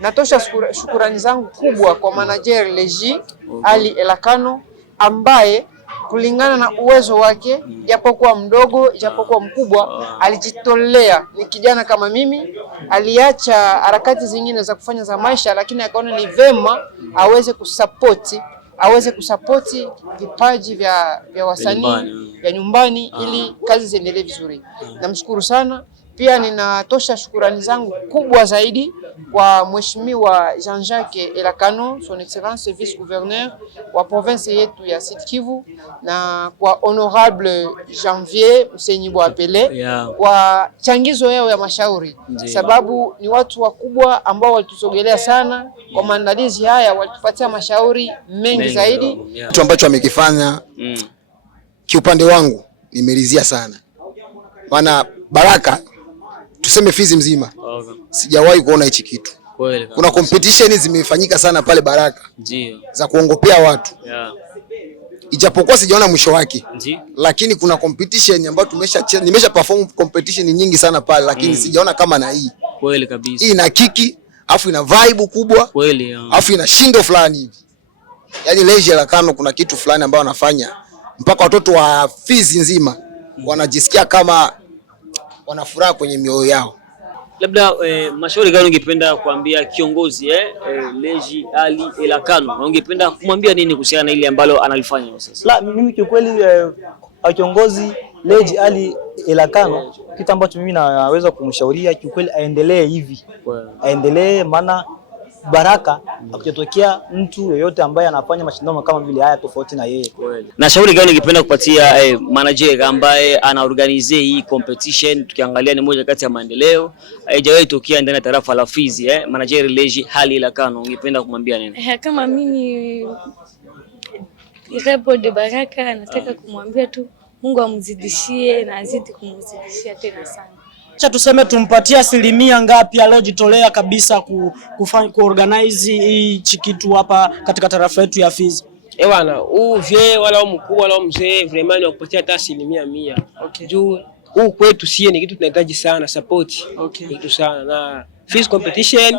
Natosha shukurani zangu kubwa kwa manager Leji Ali Elakano ambaye kulingana na uwezo wake, japokuwa mdogo, japokuwa mkubwa, alijitolea. Ni kijana kama mimi, aliacha harakati zingine za kufanya za maisha, lakini akaona ni vema aweze kusapoti vipaji vya wasanii vya nyumbani ili kazi ziendelee vizuri. Namshukuru sana. Pia ninatosha shukurani zangu kubwa zaidi kwa Mheshimiwa Jean-Jacques Elakano, son excellence vice gouverneur wa province yetu ya Sud Kivu, na kwa honorable Janvier Msenyibo Apele kwa changizo yao ya mashauri, sababu ni watu wakubwa ambao walitusogelea sana kwa maandalizi haya, walitupatia mashauri mengi zaidi. Kitu ambacho amekifanya kiupande wangu nimeridhia sana. Maana Baraka tuseme Fizi mzima sijawahi kuona hichi kitu. Kuna competition zimefanyika sana pale Baraka za kuongopea watu ijapokuwa sijaona mwisho wake, lakini kuna competition ambayo nimesha perform competition nyingi sana pale, lakini sijaona kama na hii. Kweli kabisa. Hii ina kiki, afu ina vibe kubwa, kweli, afu ina shindo fulani hivi. Yaani Leji Elakano kuna kitu fulani ambao anafanya mpaka watoto wa Fizi nzima wanajisikia kama wanafuraha kwenye mioyo yao. Labda mashauri gani ungependa kuambia kiongozi Leji Ali Elakano? Ungependa kumwambia nini kuhusiana na ile ambalo analifanya sasa? Mimi kiukweli kiongozi Leji Ali Elakano, kitu ambacho mimi naweza kumshauria kiukweli aendelee hivi. Aendelee, maana Baraka akitokea mtu yeyote ambaye anafanya mashindano kama vile haya tofauti na yeye. Na shauri gani ungependa kupatia manager ambaye ana organize hii competition? Tukiangalia ni moja kati ya maendeleo haijawahi tokea ndani ya tarafa la Fizi. Manager Leji Ali Elakano, ungependa kumwambia nini? Kama mimi Rebo de Baraka nataka kumwambia tu Mungu amzidishie na azidi kumzidishia tena sana. Acha tuseme tumpatie asilimia ngapi alojitolea kabisa kuorganize hii kitu hapa katika tarafa yetu ya Fizi. Bwana, vie wala mkubwa wala mzee vraiment wa kupatia hata asilimia 100. Juu kwetu sie ni kitu tunahitaji sana support. Kitu sana na Fizi competition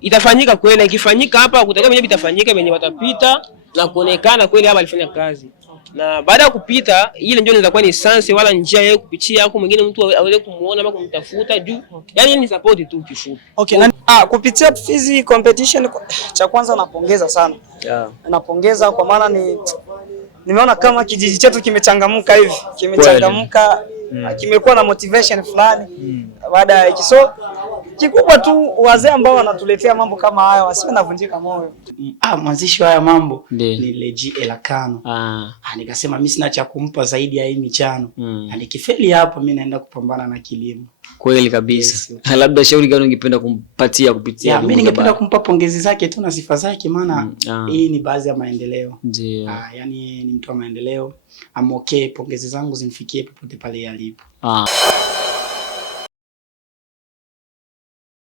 itafanyika kweli, ikifanyika hapa kutakuwa mwenye bitafanyika wenye watapita na kuonekana kweli hapa alifanya kazi. Na baada ya kupita ile ndio inaweza kuwa ni chance wala njia yeye kupitia huko mwingine mtu aweze kumuona ama kumtafuta juu. Yaani ni support tu kifupi. Kupitia Fizi competition, cha kwanza napongeza sana. Napongeza kwa maana nimeona kama kijiji chetu kimechangamuka hivi. Kimechangamuka, kimekuwa na motivation fulani. Baada ya kiso kikubwa tu wazee ambao wanatuletea mambo kama haya wasiwe navunjika moyo. Mwanzishi wa haya mambo ni Leji Elakano. Nikasema mimi sina cha kumpa zaidi ya hii michano. Nikifeli hapa mimi naenda kupambana na kilimo. Kweli kabisa. Labda shauri gani ungependa kumpatia kupitia? Mimi ningependa kumpa pongezi zake tu na sifa zake, maana hii ni baadhi ya maendeleo. Yani ni mtu wa maendeleo. Pongezi zangu zimfikie popote pale alipo.